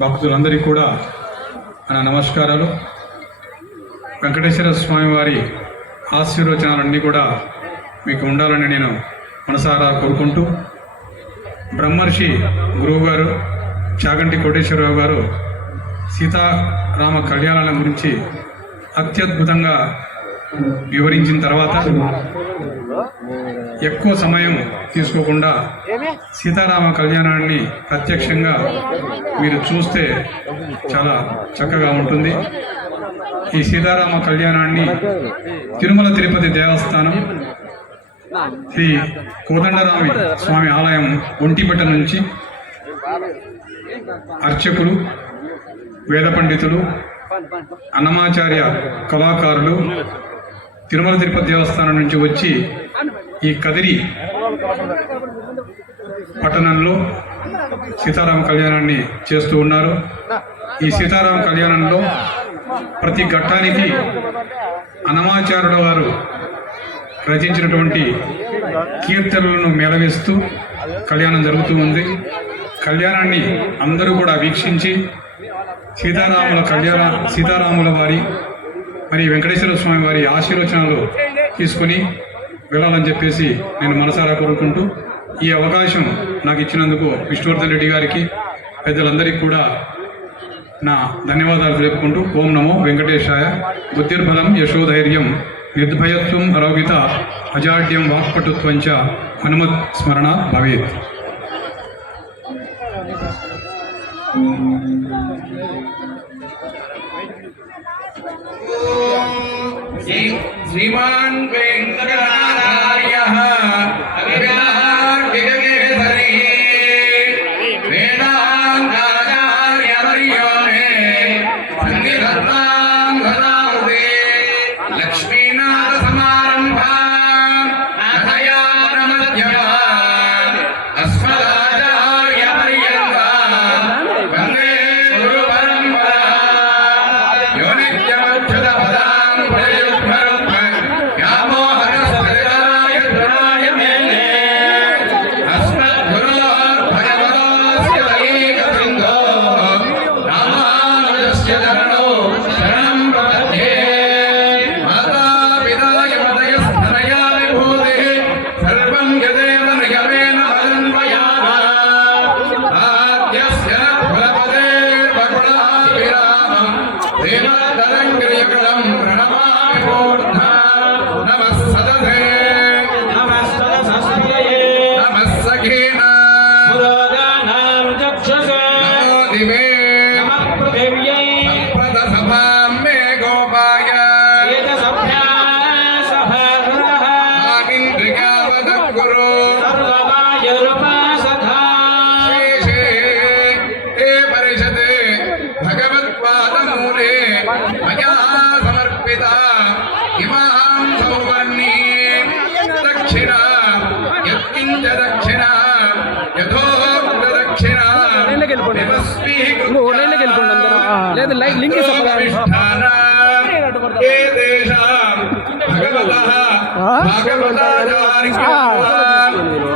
భక్తులందరికీ కూడా నా నమస్కారాలు. వెంకటేశ్వర స్వామి వారి ఆశీర్వచనాలన్నీ కూడా మీకు ఉండాలని నేను మనసారా కోరుకుంటూ, బ్రహ్మర్షి గురువు గారు చాగంటి కోటేశ్వరరావు గారు సీతారామ కళ్యాణాల గురించి అత్యద్భుతంగా వివరించిన తర్వాత ఎక్కువ సమయం తీసుకోకుండా సీతారామ కళ్యాణాన్ని ప్రత్యక్షంగా మీరు చూస్తే చాలా చక్కగా ఉంటుంది. ఈ సీతారామ కళ్యాణాన్ని తిరుమల తిరుపతి దేవస్థానం శ్రీ కోదండరామి స్వామి ఆలయం ఒంటిపేట నుంచి అర్చకులు, వేద పండితులు, అన్నమాచార్య కళాకారులు తిరుమల తిరుపతి దేవస్థానం నుంచి వచ్చి ఈ కదిరి పట్టణంలో సీతారామ కళ్యాణాన్ని చేస్తూ ఉన్నారు. ఈ సీతారామ కళ్యాణంలో ప్రతి ఘట్టానికి అన్నమాచార్యుల వారు రచించినటువంటి కీర్తనలను మేళవిస్తూ కళ్యాణం జరుగుతూ ఉంది. కళ్యాణాన్ని అందరూ కూడా వీక్షించి సీతారాముల వారి మరి వెంకటేశ్వర స్వామి వారి ఆశీర్వచనాలు తీసుకొని వెళ్ళాలని చెప్పేసి నేను మనసారా కోరుకుంటూ, ఈ అవకాశం నాకు ఇచ్చినందుకు విష్ణువర్ధన్ రెడ్డి గారికి, పెద్దలందరికీ కూడా నా ధన్యవాదాలు తెలుపుకుంటూ, ఓం నమో వెంకటేశాయ. బుద్ధిర్బలం యశోధైర్యం నిర్భయత్వం అరోగిత అజాడ్యం వాక్పటుత్వంచ హనుమత్ స్మరణ భవేత్. श्रीमान वेंकटनाथार्यः अविद्यार्थिकेसरी वेदान्ताचार्यवर्यो मे सन्निधत्तां सदामुदे लक्ष्मीनाथसमारम्भां नाथयामनमध्यमाम् अस्मदाचार्यपर्यन्तां वन्दे गुरुपरम्पराम् यो नित्यमच्युतपदां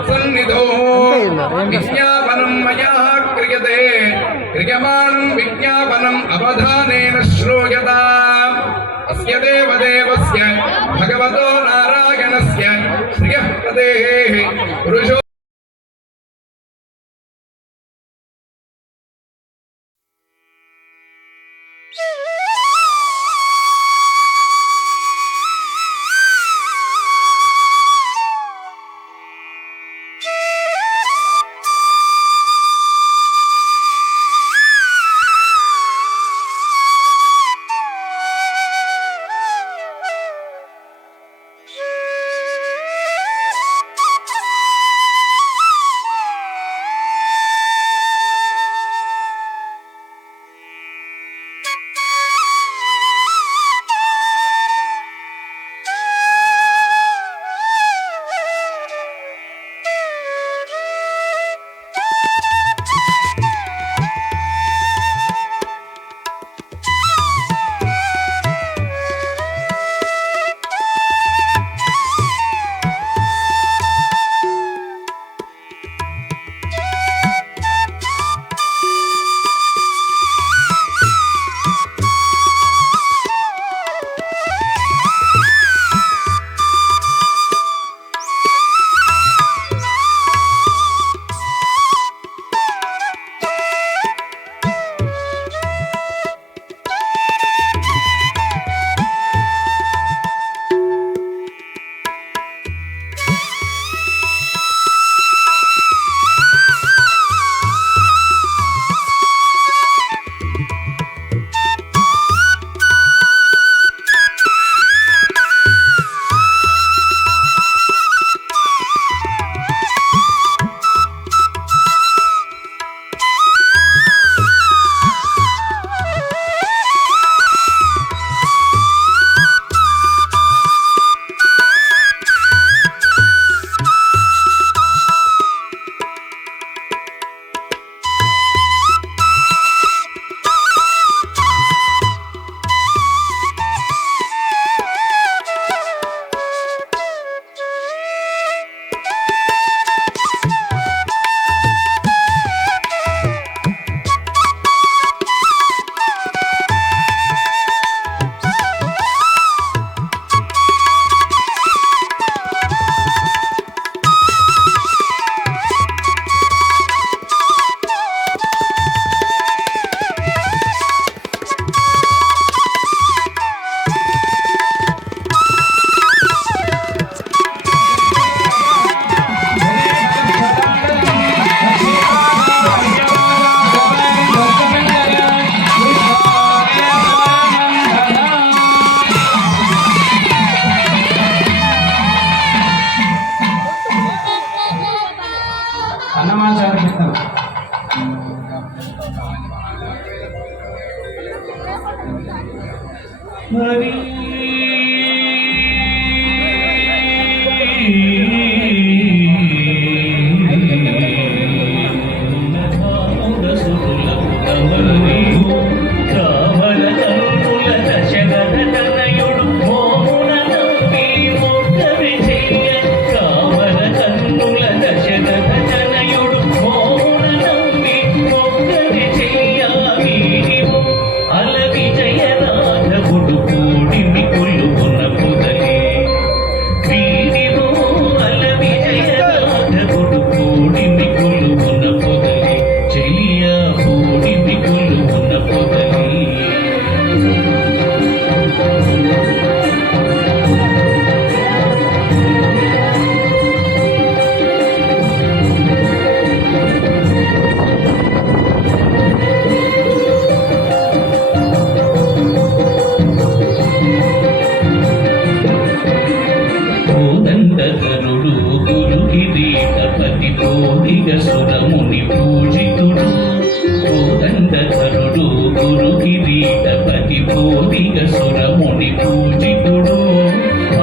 सन्निधो विज्ञापनं मया क्रियते क्रियमाणं विज्ञापनम् अवधानेन श्रूयताम् अस्य देवदेवस्य भगवतो नारायणस्य श्रियः पदेः पुरुषो హరి సురముని పూజితుడు కోదండధరుడు గురు కిరీటపతి బోధిగ సురముని పూజితుడు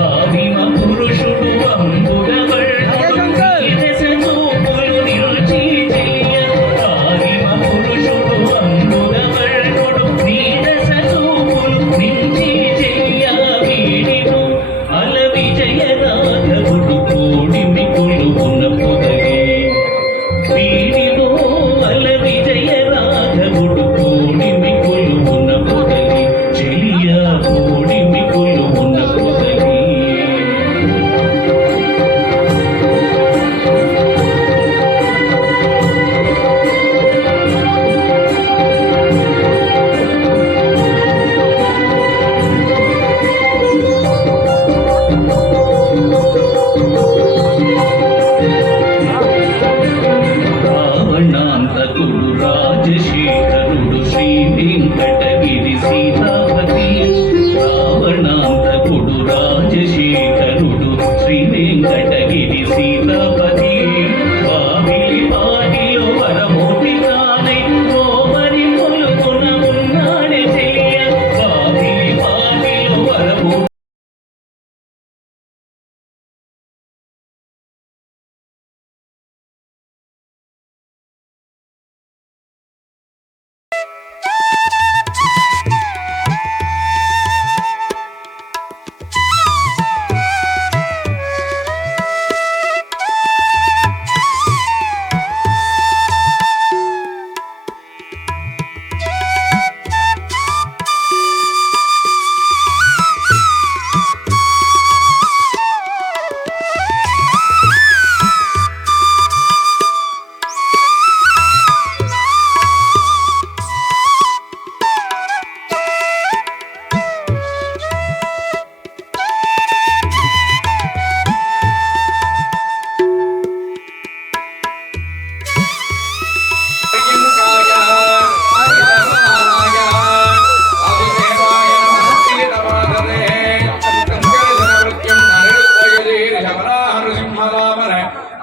ఆదిమ పురుషుడు అంబురవర్ణుడు నీరస చూపులు నిలిచి చెయ్య ఆదిమ పురుషుడు అంబురవర్ణుడు నీరస చూపులు నిలిచి చెయ్య వీడిను అల విజయ రాఘవుడు కోడిమి కొలువున పొదలి వీడిలో అల విజయ రాఘవుడు కోడిమి కొలువున పొదలి చెలియ కోడిమి కొలువున పొదలి రావణాంతకుడు రాజశేఖరుడు శ్రీ వెంకటగిరి సీతాపతి రావణాంతకుడు రాజశేఖరుడు శ్రీ వెంకటగిరి సీతాపతి వావిలి పాటిలో వరమూర్తి తానై కోమరి కొలుకున ఉన్నాడే చెయ్య వావిలి పాటిలో వరమూర్తి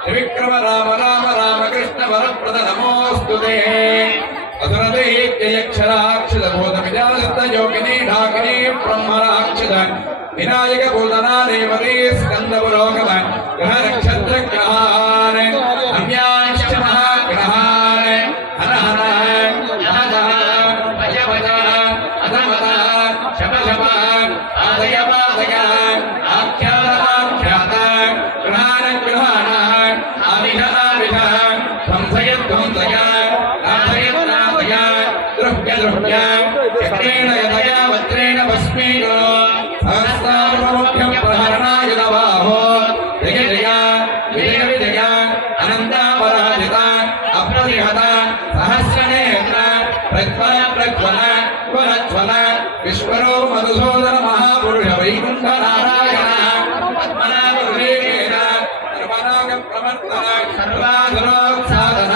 త్రివిక్రమ రామ రామ రామ కృష్ణ వరప్రద నమోస్తుతే అసురదైత్యక్షరాక్షిత భూత విజాత యోగిని ఢాకిని బ్రహ్మరాక్షిత వినాయక భూతనా రేవతి స్కంద పురోగమ గ్రహ నక్షత్ర గ్రహాన్ అన్యాశ్చ మహాగ్రహాన్ హర హర యహ భజ భజ అధమత శమ శమ ఆదయ పాదయ ఆఖ్యాత ఆఖ్యాత గ్రహాణ గ్రహాణ ఆవిధ ఆవిధ ధ్వంసయ ధ్వంసయ నాథయ నాథయ ద్రవ్య ద్రవ్య చక్రేణ యదయ వజ్రేణ భస్మేన సహస్రాభ్యం ప్రహరణాయ నవాహో జయ జయ విజయ విజయ అనంతాపరాజిత అప్రతిహత సహస్రనేత్ర ప్రజ్వల ప్రజ్వల జ్వల విశ్వరూప మధుసూదన మహాపురుష వైకుంఠ నారాయణ పద్మనాభ హృదయేన సర్వనాగ ప్రవర్తన సర్వాధరోత్సాదన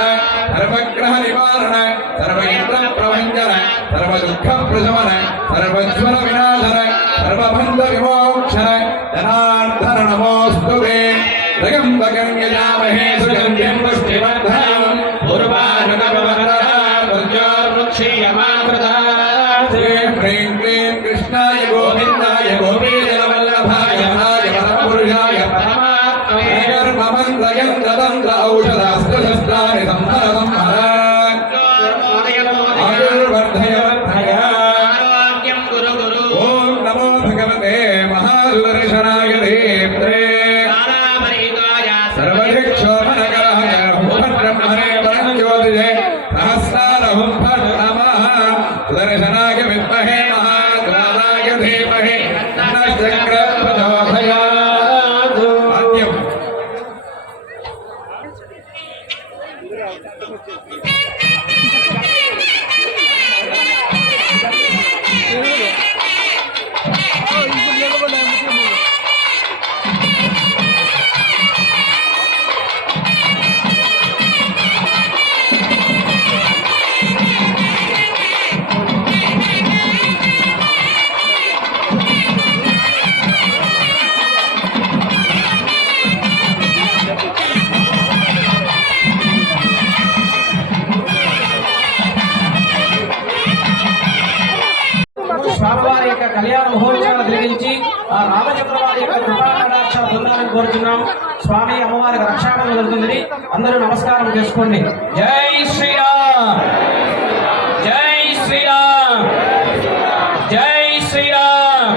సర్వగ్రహ నివారణ సర్వయంత్ర ప్రభంజన సర్వ దుఃఖ ప్రశమన సర్వజ్వల వినాశన సర్వబంధ విమోక్షణ జనార్దన నమోస్తుతే త్రయంబకం యజామహే సుగంధిం పుష్టివర్ధనం పూర్వానుగమవరః क्षीयमामृतात् ह्रीं क्लीं कृष्णाय गोविन्दाय गोपीजनवल्लभाय हराय परमपुरुषाय परमात्मने परममन्त्रयन्त्रतन्त्र औषधास्त्रशस्त्राणि संहर संहर आयुर्वर्धय वर्धय आरोग्यं गुरु गुरु ॐ नमो भगवते महासुदर्शनाय देव्त्रे तारापरिहिताय सर्वदिक्षोभनकराय ब्रह्मणे परञ्ज्योतिषे सहस्रारहुं फट् नमः सुदर्शनाय विद्महे महाद्वाराय धीमहि तन्नः शक्रः प्रचोदयात् आद्यम् స్వామివారి యొక్క కళ్యాణ మహోత్సవాలు జరిగించి ఆ రామచంద్రవారి యొక్క కృపా కటాక్షాలు పొందాలని కోరుతున్నాం. స్వామి అమ్మవారికి రక్షాబంధం జరుగుతుంది. అందరూ నమస్కారం చేసుకోండి. జై శ్రీరామ్, జై శ్రీరామ్, జై శ్రీరామ్.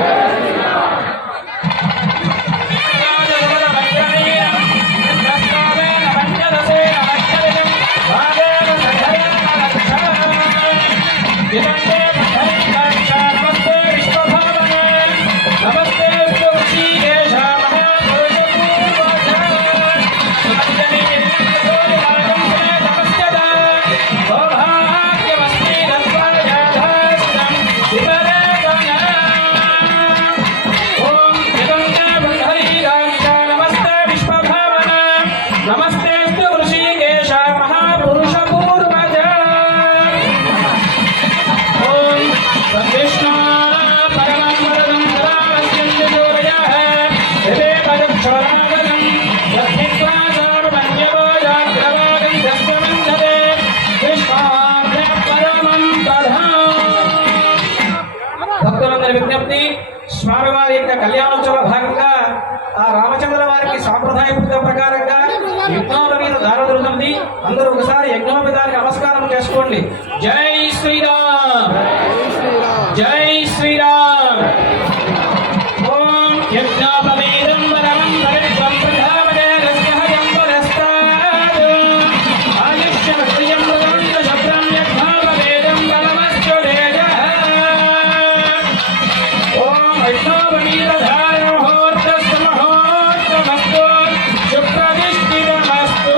नमस्ते ऋषिकेश महापुरुष पूर्वज ओम विष्णु परमं वरदं सदावस्यं जोरयः विवेकदक्षरागदं यद्धित्वा सर्वमन्यवोजाग्रवागं दस्यवन्दते विश्वाभ्य परमं प्रधान భక్తులందరి విజ్ఞప్తి. స్వామివారి యొక్క కళ్యాణోత్సవ భాగంగా ఆ రామచంద్ర వారికి సాంప్రదాయబద్ధ ప్రకారంగా యజ్ఞాల మీద దానం జరుగుతుంది. అందరూ ఒకసారి యజ్ఞోపేతానికి నమస్కారం చేసుకోండి. జై శ్రీరామ్, జై శ్రీరామ్. ఓం యజ్ఞోపవీతం వరమం పవిత్రం ప్రధామనే రస్యహయం వరస్తాద్ ఆయుష్యమత్రియం ప్రదండ శబ్దం యజ్ఞోపవేదం వరమశ్చుదేజః. ఓం యజ్ఞోపవీతధార ముహూర్తస్య ముహూర్తమస్తు శుభ్రదిష్టిరమస్తు.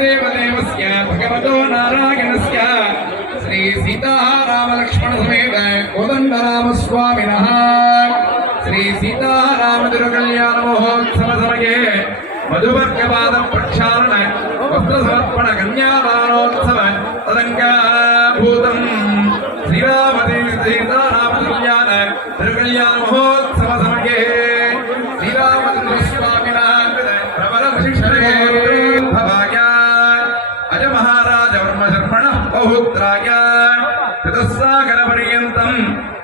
देवदेवस्य भगवतो नारायणस्य श्री सीतारामलक्ष्मण समेत कोदण्डरामस्वामिनः श्री सीतारामतिरुकल्याण महोत्सव समये मधुवर्गपाद प्रक्षालन वस्त्रसमर्पण कन्यादानोत्सव तदङ्गाभूतम् श्रीरामति सीतारामकल्याण तिरुकल्याण महोत्सव समये श्रीरामचन्द्रस्वामिनः प्रबल शिक्षणे भवाय अज महाराज वर्म शर्मणः पौत्राय चतुस्सागर पर्यन्तं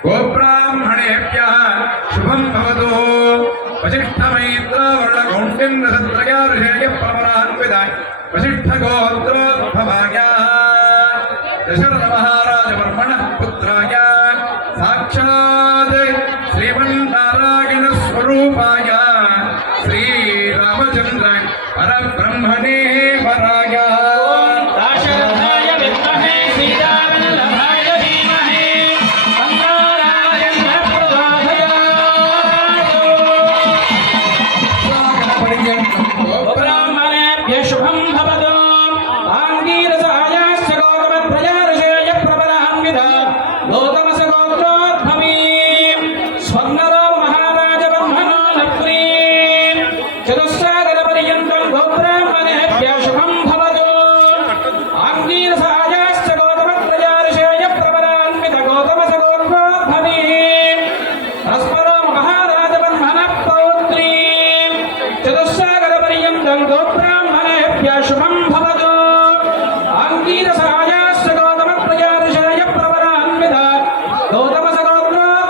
गोब्राह्मणेभ्यः शुभं भवतु. वसिष्ठमैत्र वर्ण कौण्डिन्य सत्रया ऋषेय प्रवरान्वित वसिष्ठ गोत्रोद्भवाय दशरथ महाराज वर्मणः पुत्राय साक्षात् श्रीमन्नारायण स्वरूपाय श्रीरामचन्द्र परब्रह्मणे वराय दाशरथाय विद्महे सीतावल्लभाय धीमहि तन्नो रामचन्द्रः प्रचोदयात्. ब्राह्मणेभ्यः शुभं भवतु. आङ्गीरसायाश्च गौतमप्रजा ऋषेय प्रबलान्विता गौतमस्य गोत्रोद्भवः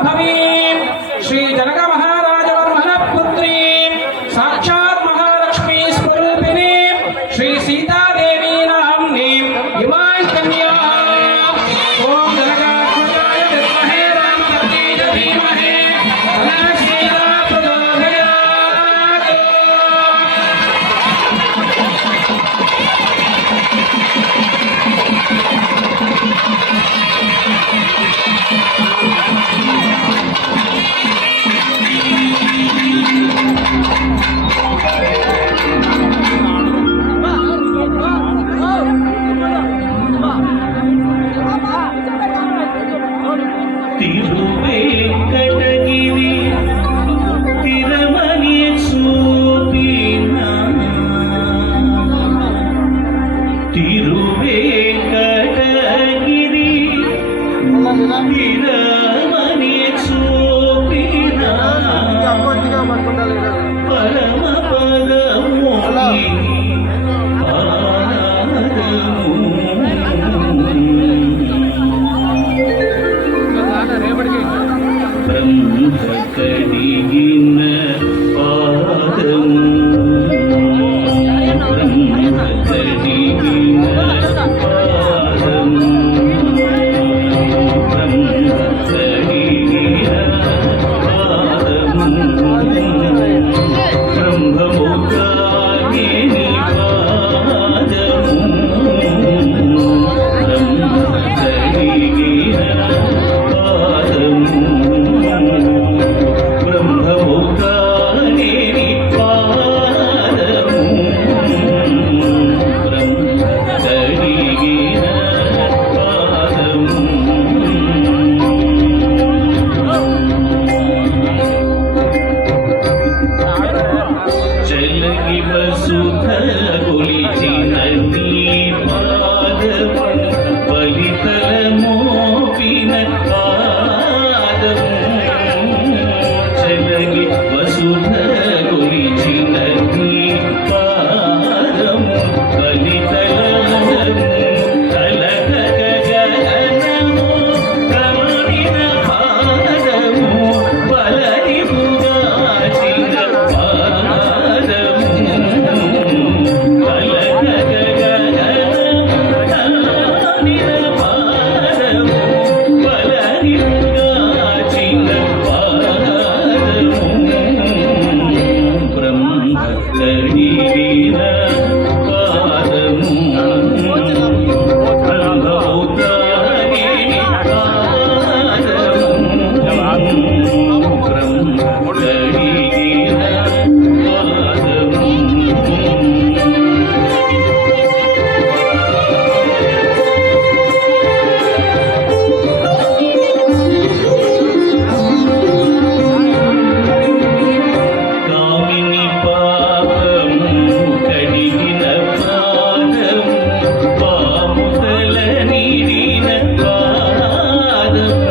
शाम्भवीं श्री जनक महाराज वर्मण पुत्रीं साक्षात् महालक्ष्मी स्वरूपिणीं श्री सीता देवी नाम्नीं इमां कन्याम् ओम जनकात्मजाय विद्महे रामभद्राय धीमहि तन्नः सीता प्रचोदयात्। తిరువేంకటగిరి తిరుమని చూపిన తిరువేంకటగిరి తిరుమని చూపిన పరమ పదమోని బ్రహ్మకడిగిన పాదము బ్రహ్మకడిగిన పాదము బ్రహ్మకడిగిన పాదము బ్రహ్మముఖానిని పాదము బ్రహ్మకడిగిన పాదము బ్రహ్మముఖానిని పాదము బ్రహ్మకడిగిన పాదము చలగి వసుధ కొలిచిన నీ పాదము బలితల మోపిన పాదము చలగి వసుధ కొలిచిన నీ పాదము బలితలము కలక గగనము కరుణిన పాదము బలరిపుగాచిన పాదము కలక గగనము కరుణిన పాదము బలరిపుగాచిన పాదము బ్రహ్మకడిగిన పాదము బ్రహ్మముఖానిని పాదము బ్రహ్మకడిగిన పాదము కామిని పాపము కడిగిన పాదము పాముదల నిడిన పాదము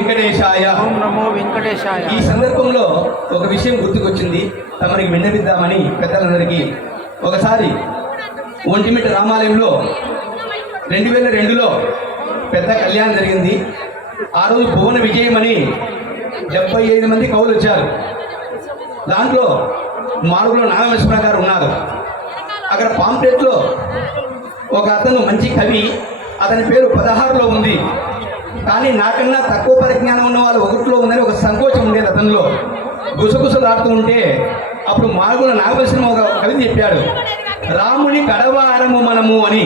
వెంకటేశాయ. ఓం నమో వెంకటేశాయ. ఈ సందర్భంలో ఒక విషయం గుర్తుకొచ్చింది, తమరికి విన్నవిద్దామని పెద్దలందరికీ. ఒకసారి ఒంటిమిట్ట రామాలయంలో 2002లో పెద్ద కళ్యాణం జరిగింది. ఆ రోజు భువన విజయం అని 75 మంది కవులు వచ్చారు. దాంట్లో మాడుగులో నాగమేశ్వర గారు ఉన్నారు. అక్కడ పాంప్లెట్లో ఒక అతను మంచి కవి, అతని పేరు 16లో ఉంది. కానీ నాకన్నా తక్కువ పరిజ్ఞానం ఉన్న వాళ్ళు 1లో ఉందని ఒక సంకోచం ఉండేది అతనిలో. గుసగుసలాడుతూ ఉంటే అప్పుడు మాడుగుల నాగమేశ్వరం ఒక కవి చెప్పాడు, రాముని కడవారము మనము అని.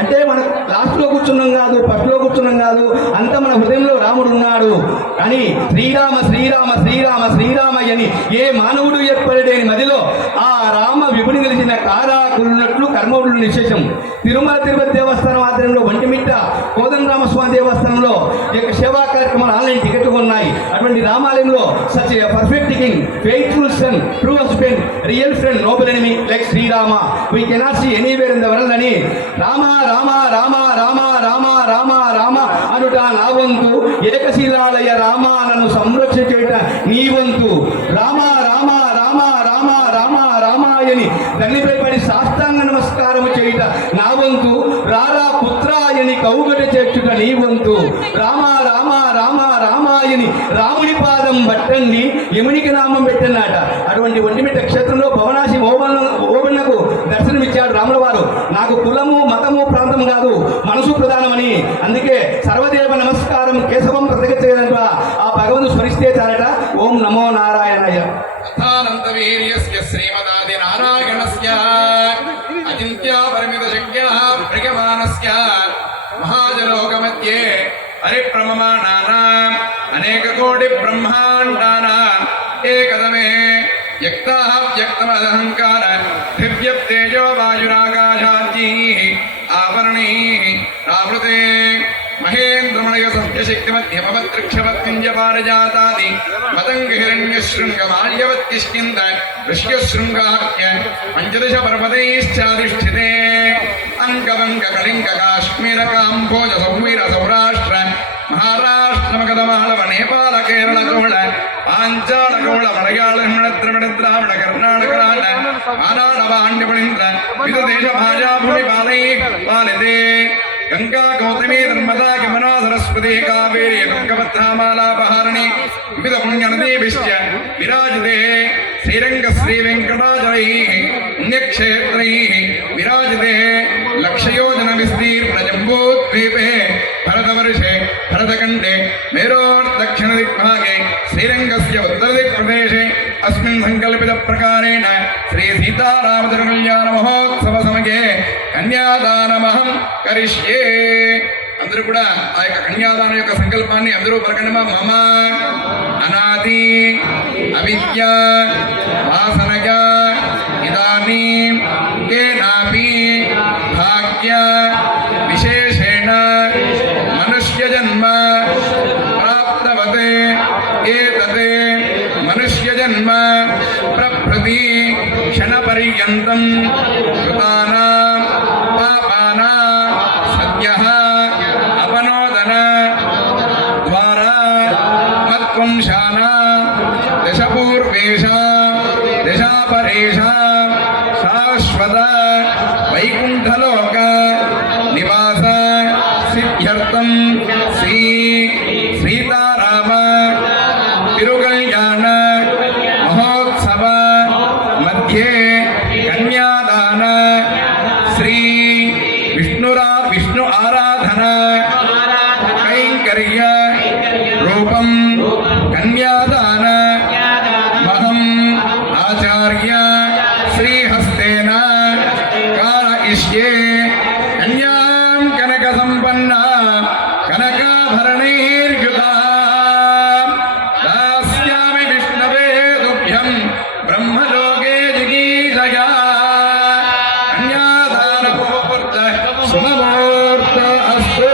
అంటే మనం లాస్ట్లో కూర్చున్నాం కాదు, ఫస్ట్లో కూర్చున్నాం కాదు, అంత మన హృదయంలో రాముడు ఉన్నాడు. కానీ శ్రీరామ శ్రీరామ శ్రీరామ శ్రీరామయ్యని ఏ మానవుడు ఏర్పడలేని మదిలో ఆ రామ విపుని నిలిచిన కారాకున్నట్లు కర్మవుడు నిశేషం. తిరుమల తిరుపతి దేవస్థానం ఆధ్వర్యంలో ఒంటిమిట్ట కోదండరామస్వామి దేవస్థానంలో ఈ యొక్క సేవా కార్యక్రమాలు ఆన్లైన్ టికెట్లు ఉన్నాయి. అటువంటి రామాలయంలో such perfect king, faithful son, true husband, real friend, noble enemy like Srirama we cannot see anywhere in the world అని రామ రామ రామ రామ రామ రామ రామ అనుట నా వంతు, ఏకశిలాలయ రామాలను సంరక్షించేట నీ వంతు. రామ రామ రామ రామ రామ రామాయని తల్లిపై పడి సాష్టాంగ నమస్కారము చేయుట నా వంతు. రారా పుత్రాయని కౌగట చేర్చుట నీ వంతు. రామ రామ రామ రామాయని రాముని పాదం పట్టండి, యమునికి నామం పెట్టన్నట. అటువంటి ఒంటిమిట్ట క్షేత్రంలో భవనాశి ఓబన్నకు దర్శనమిచ్చాడు రాముల వారు. నాకు కులము మతము ప్రాంతం కాదు, మనసు ప్రధానమని. అందుకే సర్వదేవ నమస్కారం కేశవం ప్రతిగచ్చగలంట. ఆ భగవంతుడు స్మరిస్తే చాలట. ఓం నమో నారాయణాయ. అనంత వీర్యస్య శ్రీమదాది నారాయణస్య అచింత్య పరిమిత శక్య ప్రగమానస్య మహాజలోక మధ్యే హరిప్రమమాణానాం అనేక కోటి బ్రహ్మాండానాం ఏకదమే వ్యక్తాః వ్యక్తమదహంకార దివ్యతేజో వాయురాకాశాద్యైః ఆవరణైః ఆవృతే మహేంద్రమణయ సత్యశక్తిమధ్యమవత్రిక్షవత్కుంజపారజాతాది మతంగ హిరణ్యశృంగమాల్యవత్కిష్కింద ఋష్యశృంగాఖ్య పంచదశ పర్వతైశ్చాధిష్ఠితే అంగవంగ కళింగ కాశ్మీర కాంభోజ సౌవీర సౌరాష్ట్ర మహారాష్ట్ర మగధమాళవ నేపాల కేరళ గౌళ పాంచాల గౌళ మలయాళ ద్రవిడ ద్రావిడ కర్ణాటక రాజ ఆనాడ పాండ్యపణీంద్ర వివిధ భాషా భూమి పాలై పాలితే గంగా గౌతమి నర్మదా యమునా సరస్వతి కావేరీ తుంగభద్రామాలాపహారణి వివిధ పుణ్యనదీభిశ్చ విరాజితే శ్రీరంగ శ్రీ వెంకటాచలైః పుణ్యక్షేత్రైః విరాజితే లక్షయోజన విస్తీర్ణ జంబూద్వీపే భరతవర్షే భరతఖండే మేరోర్దక్షిణ దిగ్భాగే శ్రీరంగస్య ఉత్తరదిక్ప్రదేశే అస్మిన్ సంకల్పిత ప్రకారేణ శ్రీ సీతారామచంద్ర కళ్యాణ మహోత్సవ సమగే కన్యాదానమహం కరిష్యే. అందరూ కూడా ఆ యొక్క కన్యాదానం యొక్క సంకల్పాన్ని అందరూ పలకండి. మమ అనాది అవిద్య వాసనయ ఇదానీం కేనాపి భాగ్య విశేషేణ మనుష్య జన్మ ప్రాప్తవతే ఏతతే మనుష్య జన్మ ప్రభృతి క్షణపర్యంతం కృతానాం పాపానాం సద్యః అపనోదన ద్వారా మత్వంశానాం దశపూర్వేషాం దశాపరేషాం శాశ్వత వైకుంఠలోక నివాస సిద్ధ్యర్థం శ్రీ సీతారామ తిరుకల్యాణ మహోత్సవ మధ్యే కన్యాదాన శ్రీ విష్ణు ఆరాధన కైంకర్య రూపం కన్యాదాన మహం ఆచార్య శ్రీహస్తేన కారయిష్యే. కన్యాం కనక సంపన్న కనకాభరణైర్యుతా దాస్యామి విష్ణవే తుభ్యం బ్రహ్మలోకే జిగీషయా. కన్యాదాన ముహూర్త శుభముహూర్త అస్తు.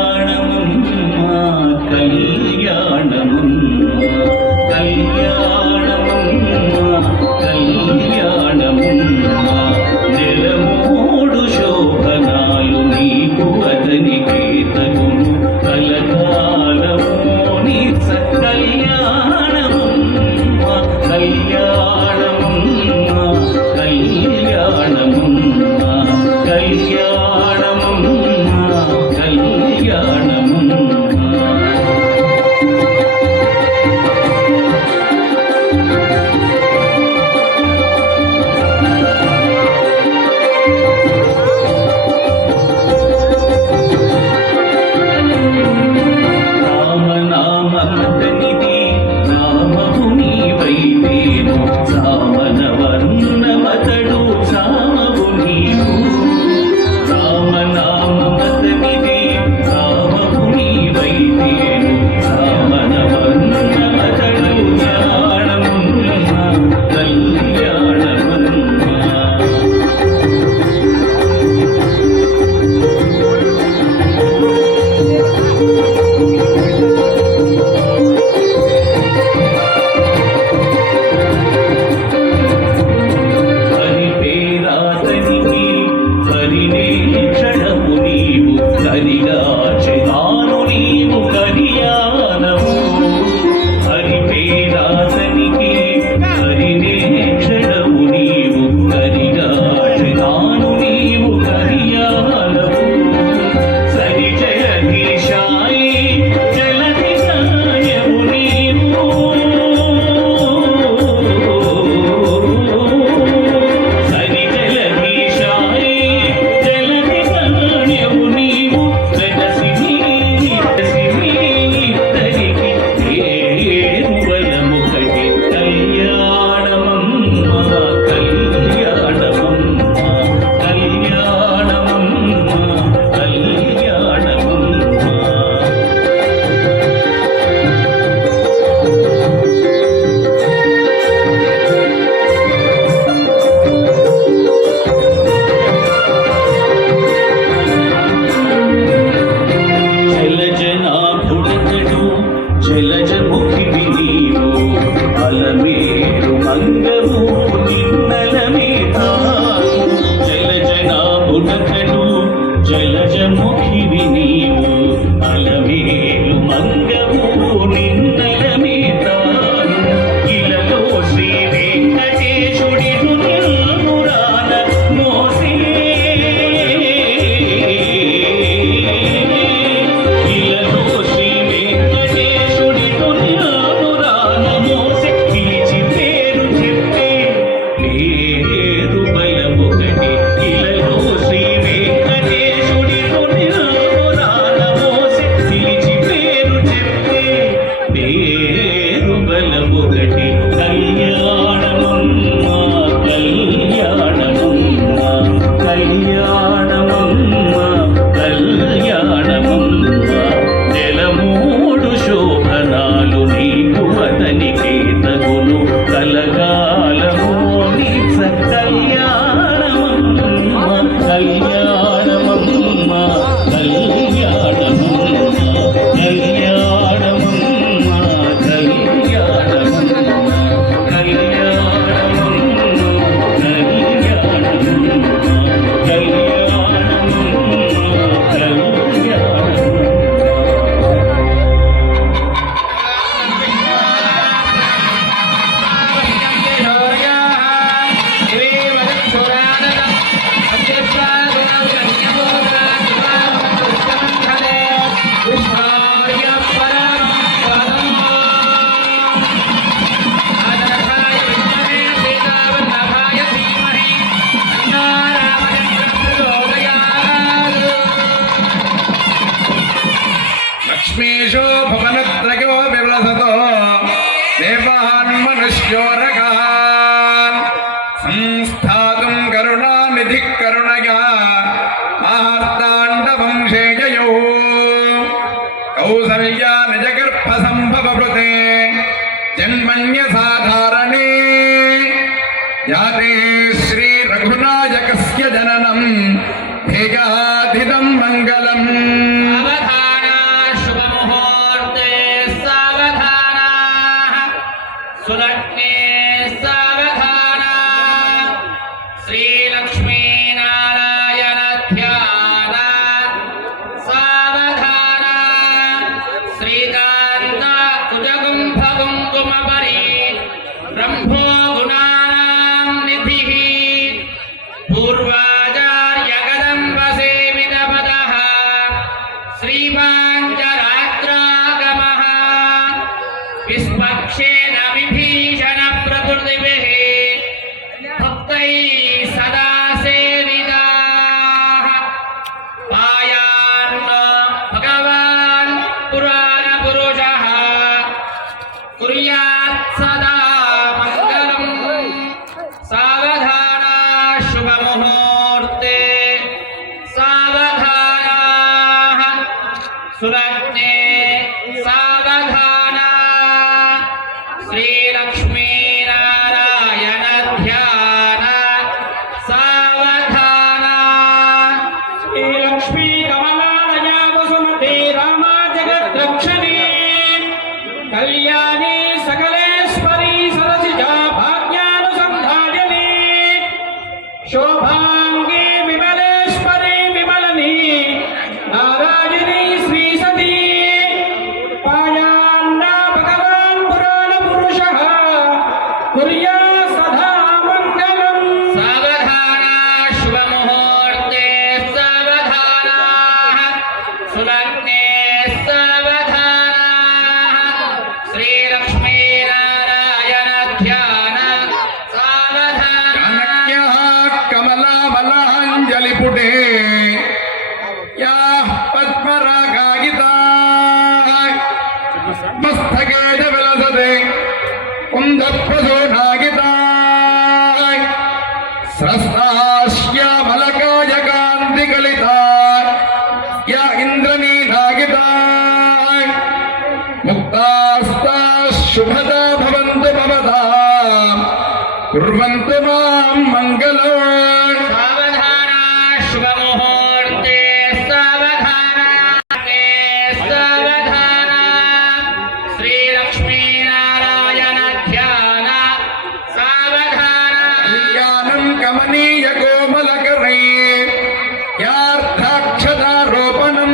కళ్యాణమమ్మా కళ్యాణమమ్మా కళ్యాణమమ్మా కళ్యాణమమ్మా నెలమూడు శోభనాలు నీకు అతనికి తగును కలకాలము నీ కళ్యాణమమ్మా కళ్యాణమమ్మా కళ్యాణమమ్మా కళ్యాణమమ్మా కళ్యాణమమ్మా రామనామమతనిది నామము నీవైతేను సామనవర్ణమతడు సామవు నీవు రామనామమతనిది నామము నీవైతేను సామనవర్ణమతడు జ్ఞానమున్నా కళ్యాణమున్నా హరి పేరాతనికి హరినే క్షణము నీవు హరిగా చెదాను నీవు కరియానము హరి పేరాతనికి హరినే క్షణము నీవు హరిగా చెదాను నీవు కరియానము సరి జయ ధీశాయి జలధి సాయము నీవు సరి జలధీశాయి జలధి సాయము నీవు వెలసిని ఇద్దరికి ఏరువలముకటి కళ్యాణమమ్మా కళ్యాణమమ్మా కళ్యాణమమ్మా కళ్యాణమమ్మా జలజనాభుడతడు జలజముఖివి నీవు అలమేరు మంగవు నిన్నలమే తాను జలజనాభుడతడు జలజముఖివి నీవు అలమేరు మంగవు నిన్నలమే తాను ఇలలో శ్రీ వెంకటేశుడి నిల్మురాన మోసే ఇలలో శ్రీ వెంకటేశుడి నిల్మురాన మోసే పిలిచి పేరు చెప్పే పేరు బలముగటి ఇలలో శ్రీ వెంకటేశుడి నిల్మురాన మోసే పిలిచి పేరు చెప్పే పేరు బలముగటి కళ్యాణమమ్మా కళ్యాణమమ్మా కళ్యాణమమ్మా కళ్యాణమమ్మా నెలమూడు శోభనాలు నీకు అతనికి తగును కలగాలము నీ కళ్యాణమమ్మా కళ్యాణమమ్మా కళ్యాణమమ్మా కళ్యాణమమ్మా కళ్యాణమమ్మా కళ్యాణమమ్మా లక్ష్మీశో భవనత్రయో విలసతో దేవాన్ మనుష్యోరగాన్ సంస్థాతుం కరుణానిధి కరుణయా మార్తాండవం శేయయో కౌసల్యా నిజగర్భ సంభవృతే జన్మన్య సాధారణే యాతే శ్రీ రఘునాయకస్య జననం ధేయాధిదం మంగళం కలిపుటే యా పద్మరాగాగితా మస్తకే విలసతే కుందప్రసోనాగితా స్రస్తాశ్యామలకాయ కాంతి కలితా యా ఇంద్రనీలాగితా ముక్తాస్తా శుభదా భవంతు భవతాం కుర్వంతు మాం మంగళం. సావధాన శుభముహూర్తే సావధాన సావధాన శ్రీలక్ష్మీనారాయణ ధ్యాన సావధాన కళ్యాణం కమనీయ కోమలకరై యార్థాక్షదారోపణం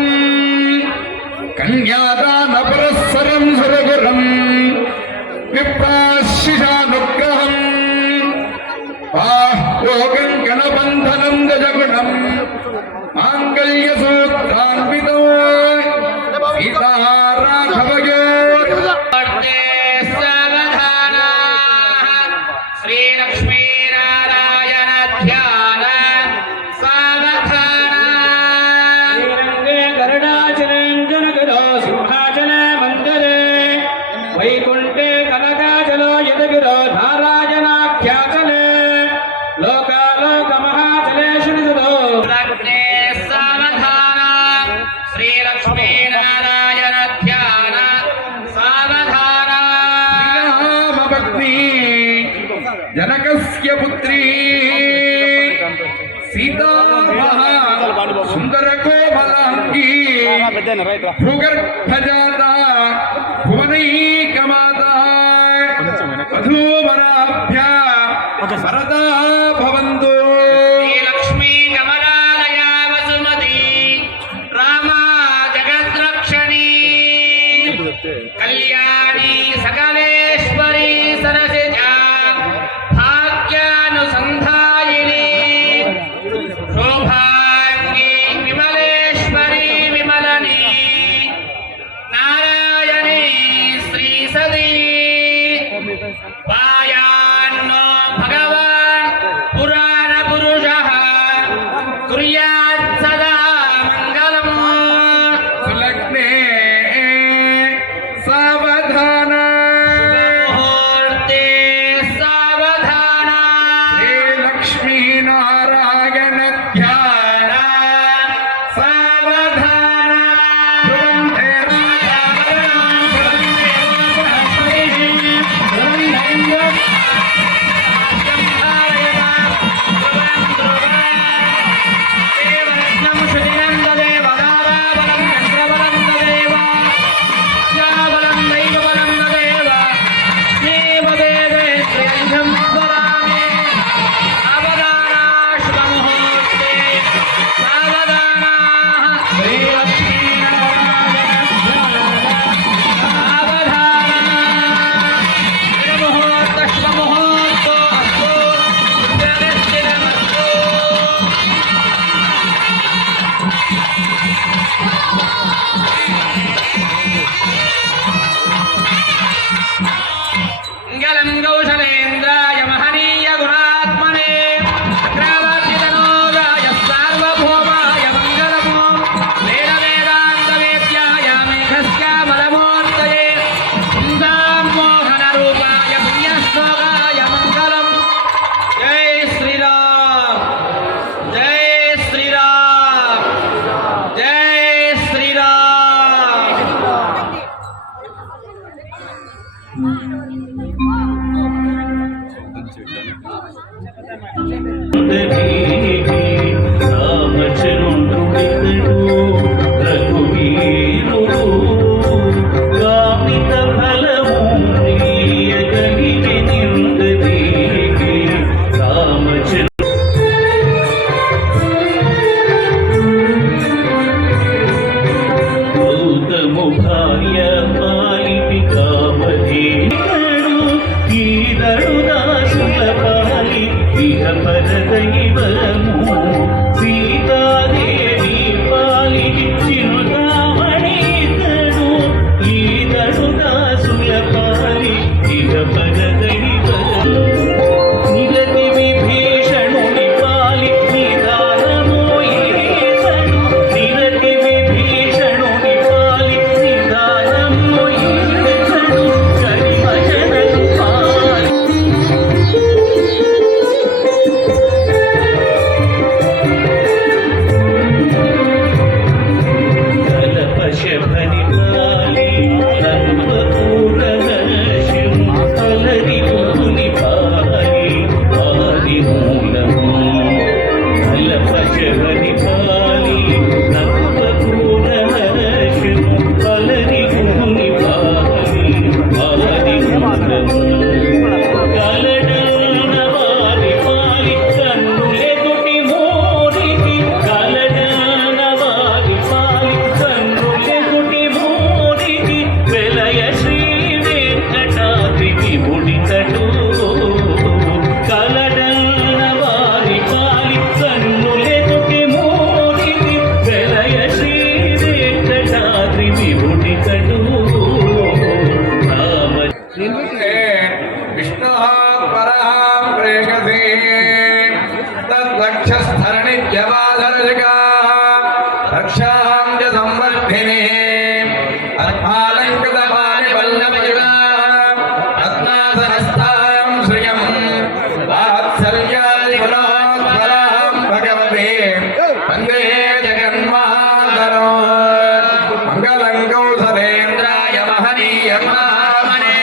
కన్యాదాన పరస్పరం సురగురం విప్రాశిషానుగ్రహం బాహ్యోగం గణబంధనం గజగుణం మాంగళ్య సూత్రాన్వితో సీతారాఘవయో ముహూర్తే సావధాన శ్రీలక్ష్మీనారాయణ ధ్యాన సావధాన శ్రీరంగే గరుడాచలేంజనగదో సింహాచలే మందిరే వైకుంఠే కనకాచలో యదగిరో నారాయణాఖ్యాచలే లోకాలోక మహాచలే శృణుదో రత్నే సావధాన శ్రీలక్ష్మీనారాయణ ధ్యాన సావధాన రామపత్ని జనకస్య పుత్రీ సీతా సుందర కోమలాంగీ భూగర్భజాత భువనైకమాత వధూవరాభ్యా వరదా భవంతు. శ్రీలక్ష్మీ కమలాలయ వసుమతి రామా జగద్రక్షణీ కళ్యాణి సకలేశ్వరీ సరసిజా భాగ్యానుసంధాయిని శోభాంగి విమలేశ్వరీ విమలని నారాయణీ శ్రీ సదీ పాయాన్నో భగవాన్ పురాణ పురుషః కుర్యాత్ సదా మంగళం. సులగ్నే సావధాన ముహూర్తే సావధాన శ్రీలక్ష్మీనారాయణ ధ్యాన సావధాన మంగళం కౌశలేంద్రాయ మహనీయ గుణాత్మనే చక్రవర్తితనూజాయ సార్వభౌమాయ మంగళము వేద వేదాంత వేద్యాయ మేఘశ్యామలమూర్తయే కుందామోహన రూపాయ పుణ్యశ్లోకాయ మంగళం. జై శ్రీరామ్ జై శ్రీరామ్ జై दर्शिका रक्षां च संवर्धिने अर्भालङ्कृतपाणि वल्लभयुगा रत्नासनस्तां श्रियं वात्सल्यादिगुणोद्भरां भगवते वन्दे जगन्मातरो मङ्गलं कौसलेन्द्राय महनीयं महामने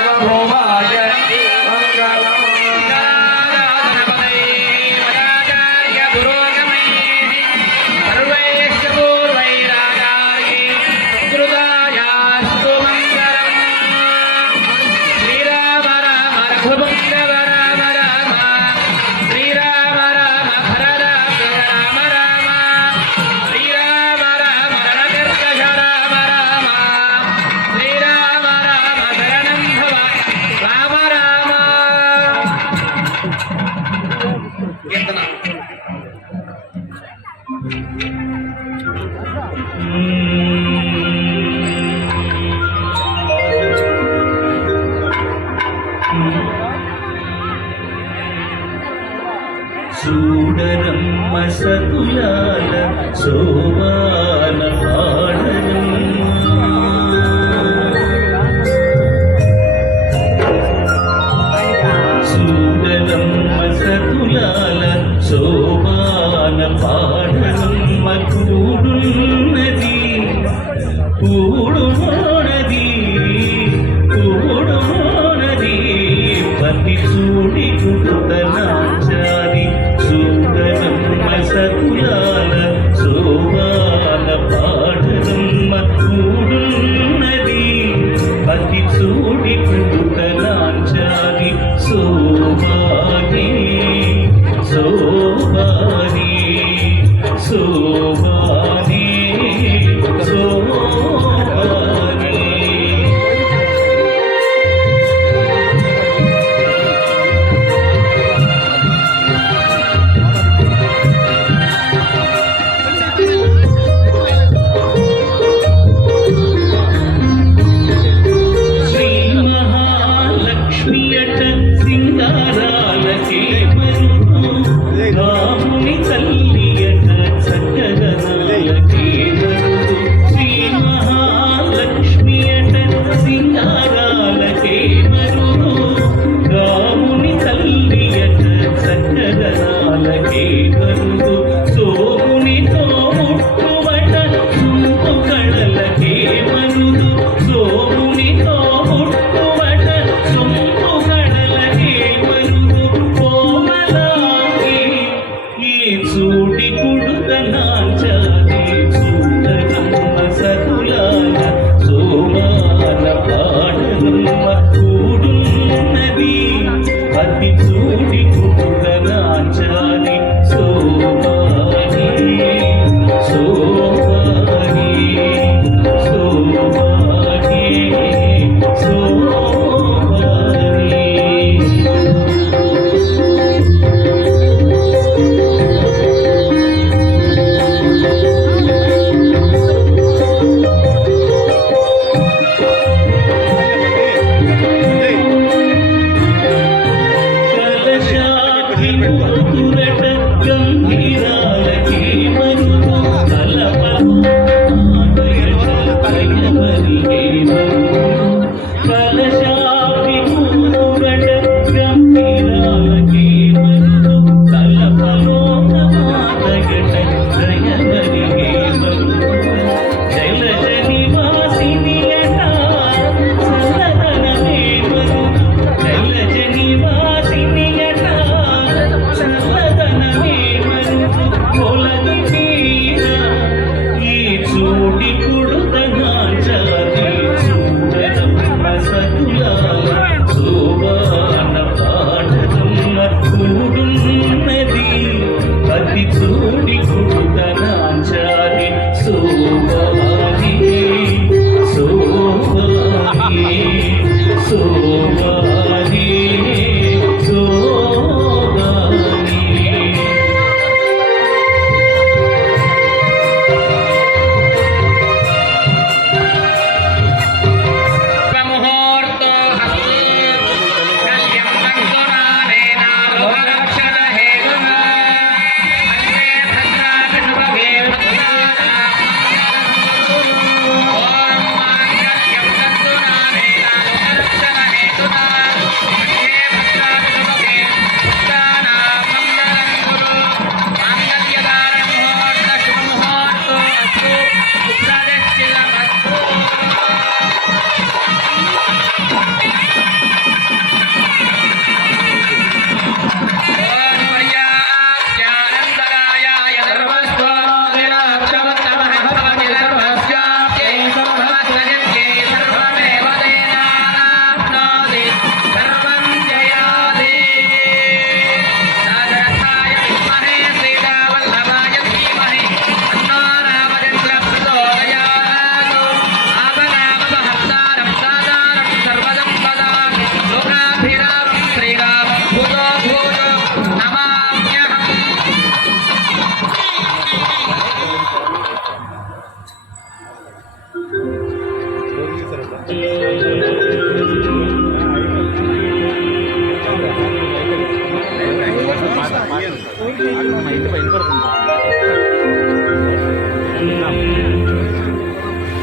सार्वभौमाय मङ्गलम् చూడరమ్మ సతులాల శోభాన చూడరమ్మ సతులాల శోభాన పాడరమ్మ కూడున్నది కూడుమోనది కూడుమోనది పతి చూడి కుడుతనాచారి చూడరమ్మ సతులాల శోభాన పాడరమ్మ కూడున్నది పతి చూడి కుడుతనాచారి శోభాని శోభాని శోభాని శోభాని శ్రీ మహాలక్ష్మి అట సింగారాలకే మరుపు రాముని తల్లి అట చక్కదనాలకే మరుపు శ్రీ మహాలక్ష్మి అట సింగారాలకే మరుపు రాముని తల్లి అట చక్కదనాలకే మరుపు సోమునితో ముట్టుబట సుంపు కళలకే మరుదు సోమునితో ముట్టుబట సొంపు కళలకే మరుదు కోమలాకి ఈ చూడి కుడుతనాచారి చూడరమ్మ సతులాల సోమాన పాడరమ్మ కూడున్నది అతి చూడి కుడుతనాచారి శోభాని శోభాని శోభాని శోభాని కలశాభి తురట గంభీరాలకే మరుదు తలపలకే మరుదు కలశాభి తురట గంభీరాలకే మరుదు తలపలోకమాతగట దయవరికే మరుదు జలజ నివాసినియట సలదనమే మరుదు జలజ నివాసినియట సలదనమే మరుదు కొలది తీర ఈ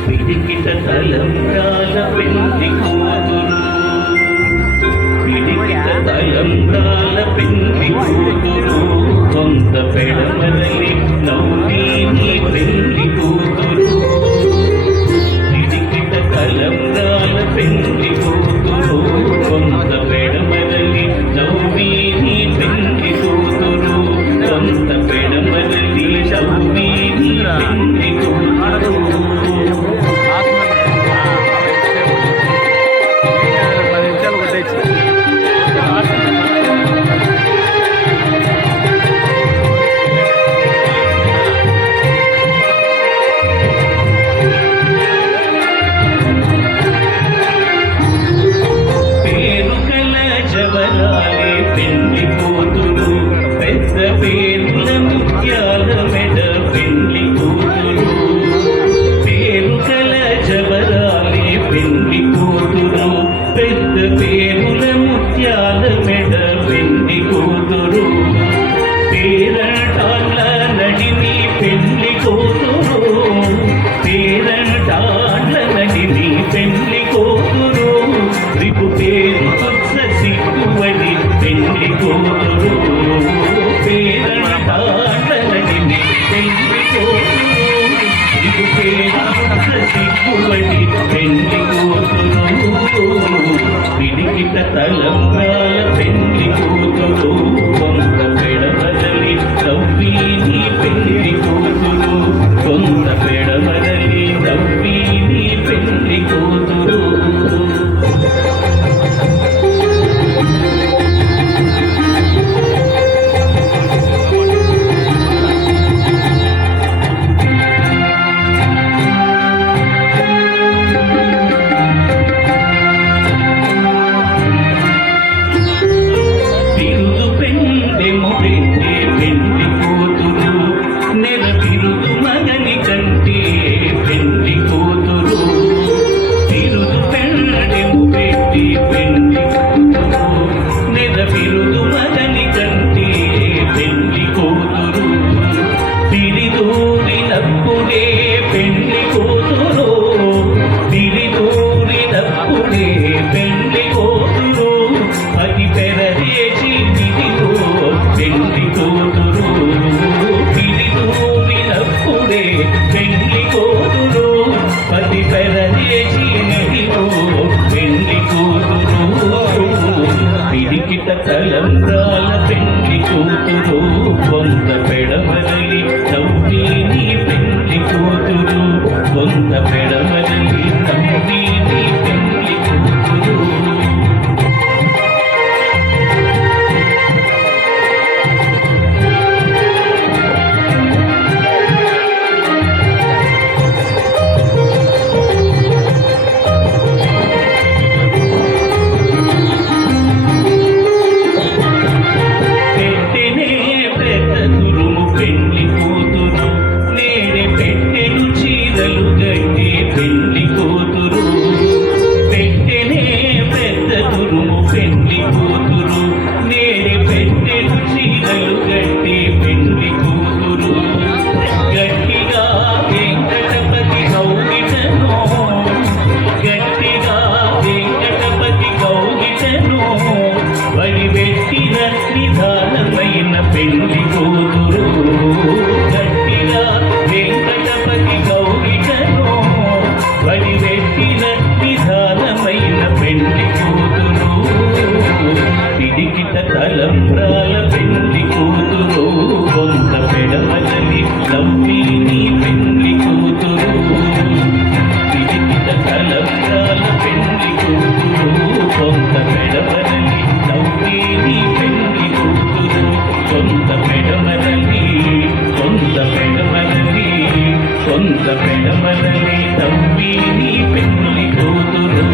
పిడికిట తలంబ్రాల పెళ్లి కూతురు, పిడికిట తలంబ్రాల పెళ్లి కూతురు, కొంత పెడమరలి నవ్వి నీ పెళ్లి కూతురు. పిడికిట తలంబ్రాల పెళ్లి కూతురు, కొంత పెడమరలి నవ్వి నీ పెళ్లి కూతురు, కొంత పెడమరలి నవ్వి నీ పెళ్లి కూతురు. జవరాలే పెళ్లి కూతురు, పెద్ద పేరుల ముత్యాల మెడ పెళ్లి కూతురు. పేరు కల జవరాలే పెళ్లి కూతురు, పెద్ద పేరుల ముత్యాల మెడ పెళ్లి కూతురు. పేరంటాళ్ళ నడిని పెళ్లి కూతురు, పేరంటాళ్ళ నడిని పెళ్లి కూతురు. రిపు పేరు సిగ్గువడి పెళ్లి కూతురు, పేరంటాళ్ళని పెళ్లి కూతురు. రిపు పేరు సిగ్గువడి పెళ్లి కూతురు. పిడికిట తలంబ్రాల పెళ్లి కూతురు, కొంత పెడమరలి నవ్వి నీ పెళ్లి కూతురు, కొంత పెడమరలి నవ్వి నీ పెళ్లి కూతురు. పిడికిట తలంబ్రాల పెళ్లి కూతురు, కొంత పెడమరలి నవ్వి నీ పెళ్లి కూతురు, కొంత పెడమరలి నవ్వి నీ పెళ్లి కూతురు. పెళ్లి కూతురు గట్టిగా వెంకటపతి గౌరికను వడివెట్టిన నిధానమైన పెళ్లి కూతురు. పిడికిట తలంబ్రాల పెళ్లి కూతురు, కొంత పెడమరలి నవ్వి నీ పెళ్లి కూతురు. పిడికిట తలంబ్రాల పెళ్లి కూతురు, కొంత పెడమరలి నవ్వి నీ పెళ్లి కూతురు, కొంత పెడమరలి కొంత పెడమరలి కొంత పెడమరలి నవ్వి నీ పెళ్లి కూతురు.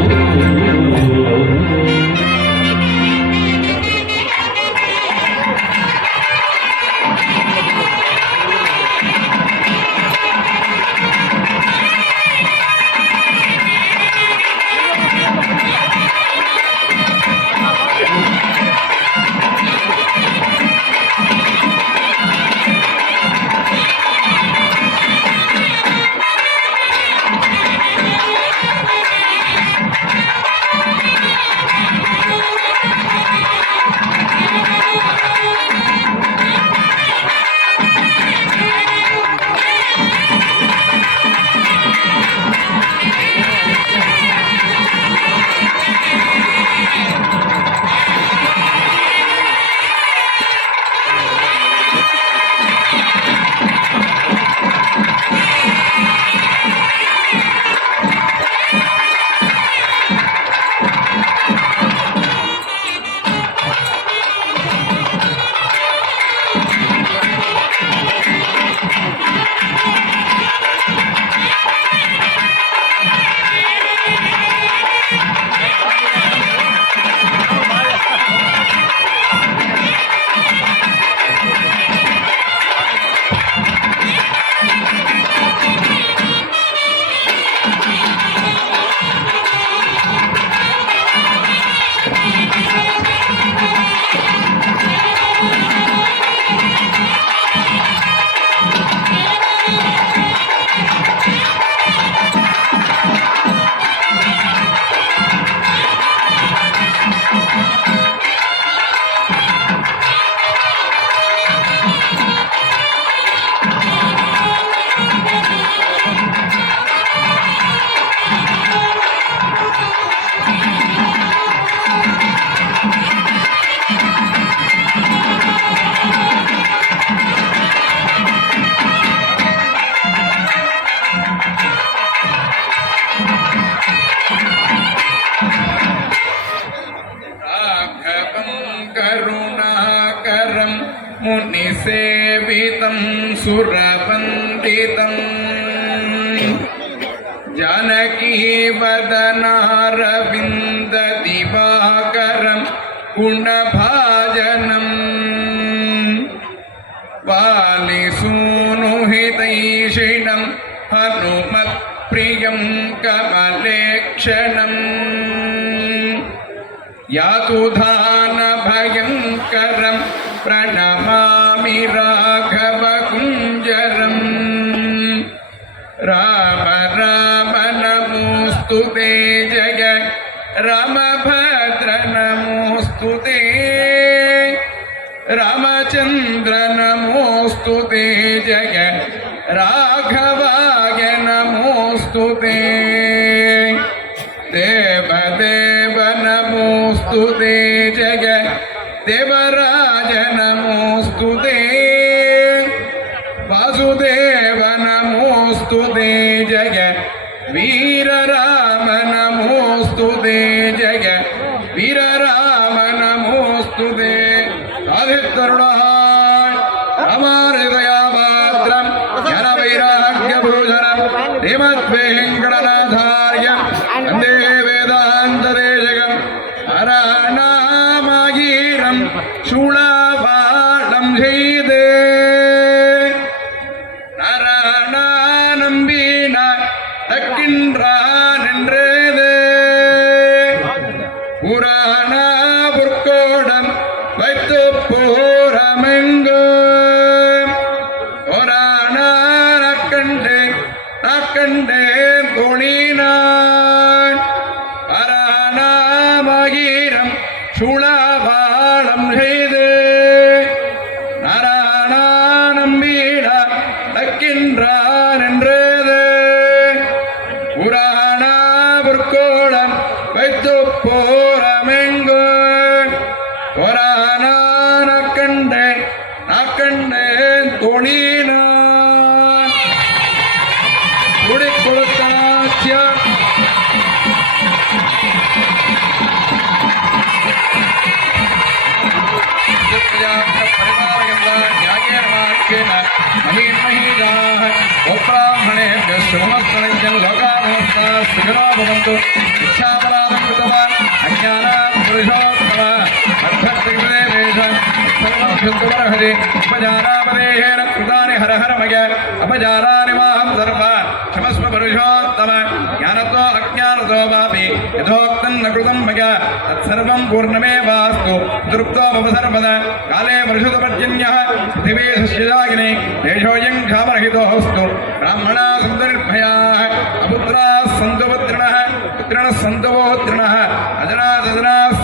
सेवितं सुरवन्दितं जानकीवदनारविन्ददिवाकरं गुणभाजनं वालिसूनुहितैषिणं हनुमत्प्रियं कमलेक्षणम् यातुधानभयङ्करं प्रणमामि राघवकुञ्जरम् राम राम नमोऽस्तु ते जय रामभद्र नमोऽस्तु ते रामचन्द्र नमोऽस्तु ते जय राघवाय नमोऽस्तु ते देवदेव नमोऽस्तु ते जय देवराज नमोऽस्तु ते वासुदेव नमोऽस्तु ते जय वीरराम नमोऽस्तु ते जय वीरराम नमोऽस्तु ते आदित्यरुणाय रामाहृदयापात्रं ज्ञानवैराग्यभूषणं श्रीमद्वेङ्कटनाथार्यं वन्दे वेदान्तदेशिकं हरनामगीरं शूलपालं செய்தே நம்பின தக்கின்றான் என்றேதே புராண பொற்கோடம் வைத்து போரமெங்கோ ஒரான நக்கண்டேன் தோணினான் அரணாமகீரம் சூழபாலம் செய்து நராணா நம்பிட தக்கின்றான் என்றது புராண பொற்கோடம் வைத்து போரமெங்கோ ஒரான நக்கண்டேன் தோணினான் குடிக் கொடுத்தாச்சியம் हर हर मय अपजारानि माहं सर्वान् क्षमस्व पुरुषोत्तम ज्ञानतो अज्ञानतो वापि यथोक्तं न कृतं मया तत्सर्वं पूर्णमेवास्तु तृप्तो मम सर्वदा काले वर्षुतपर्जन्यः पृथिवी सस्यजागिनी देशोऽयं क्षामरहितोऽस्तु ब्राह्मणाः सन्तु निर्भयाः अपुत्राः सन्तु पुत्रिणः पुत्रिणः सन्तु पौत्रिणः अजनाः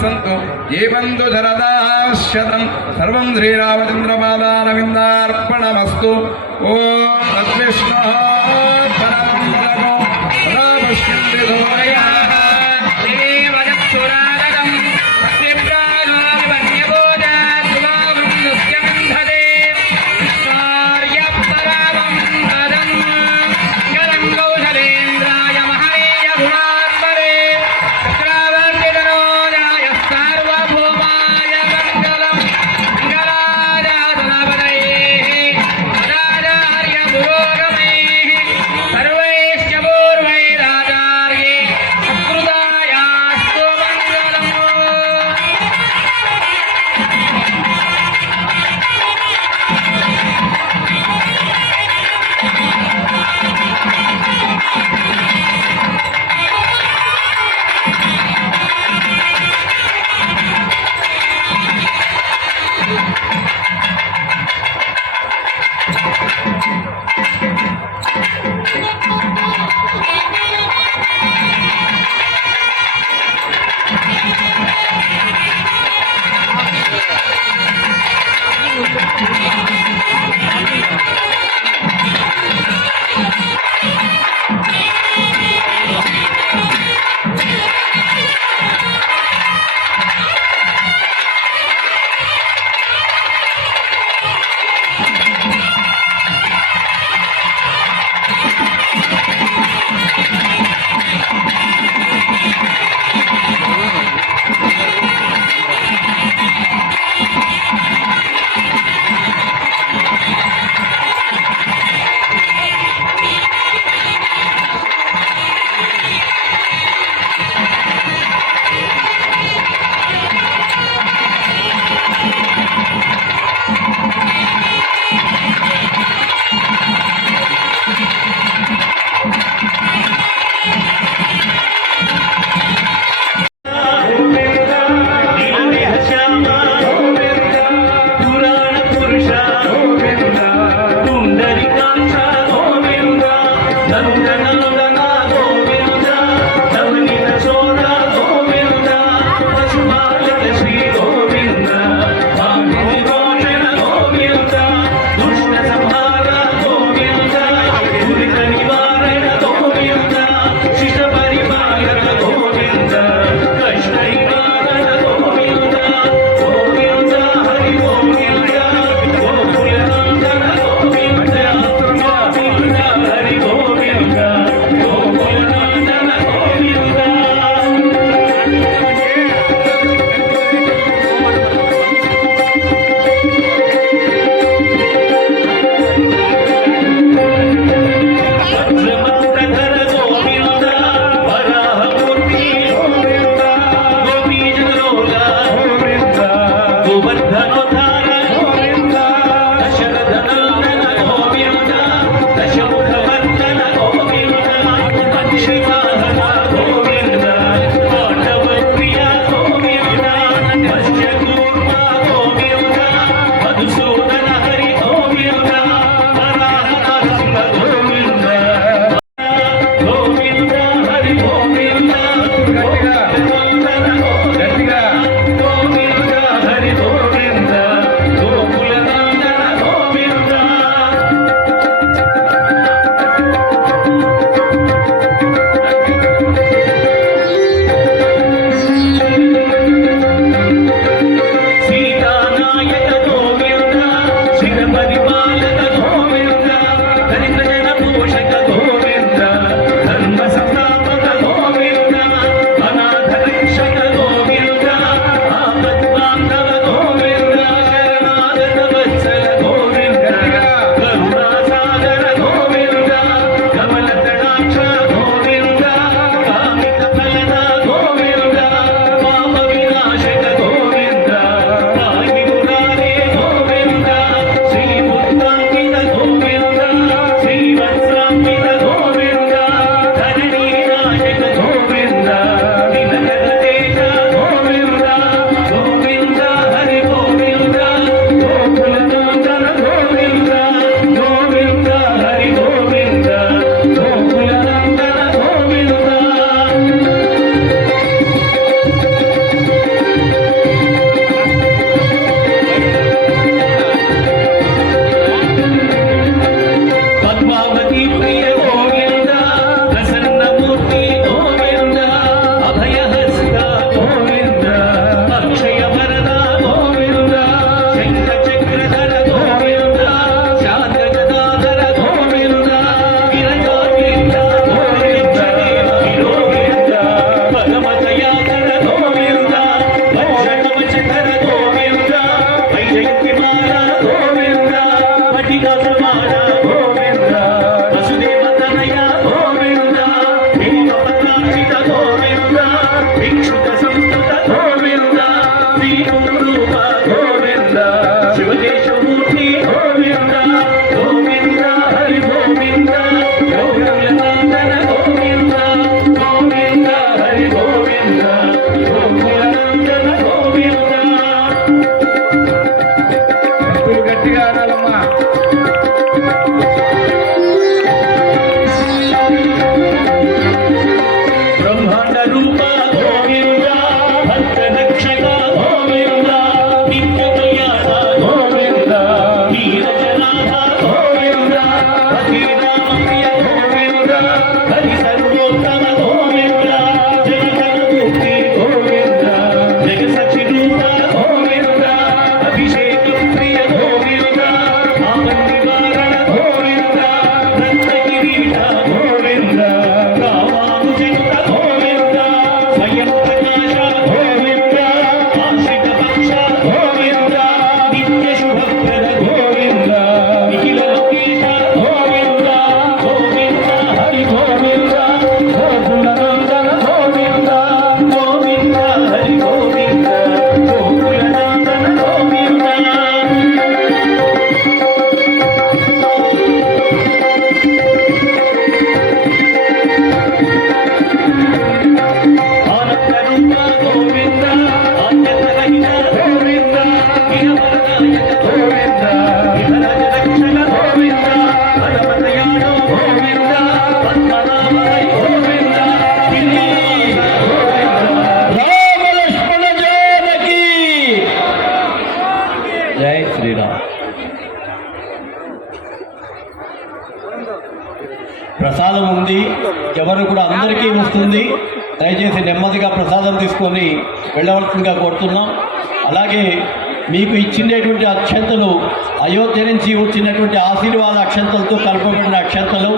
सन्तु जीवन्तु शरदाः शतं सर्वं श्रीरामचन्द्रपादारविन्दार्पणमस्तु ॐ तद्विष्णुः परमं नमो सदा पश्यन्ति धोरयः ప్రసాదం ఉంది, ఎవరు కూడా అందరికీ వస్తుంది. దయచేసి నెమ్మదిగా ప్రసాదం తీసుకొని వెళ్ళవలసిందిగా కోరుతున్నాం. అలాగే మీకు ఇచ్చినటువంటి అక్షంతలు అయోధ్య నుంచి వచ్చినటువంటి ఆశీర్వాద అక్షంతలతో కలపబడిన అక్షంతలు,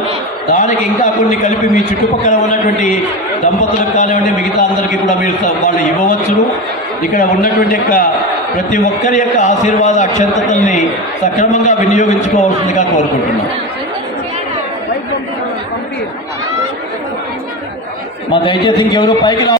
దానికి ఇంకా కొన్ని కలిపి మీ చుట్టుపక్కల ఉన్నటువంటి దంపతులకు కానివ్వండి మిగతా అందరికీ కూడా మీరు వాళ్ళు ఇవ్వవచ్చును. ఇక్కడ ఉన్నటువంటి యొక్క ప్రతి ఒక్కరి యొక్క ఆశీర్వాద అక్షంతల్ని సక్రమంగా వినియోగించుకోవాల్సిందిగా కోరుకుంటున్నాం. మా దయచేసి ఇంకెవరు పైకి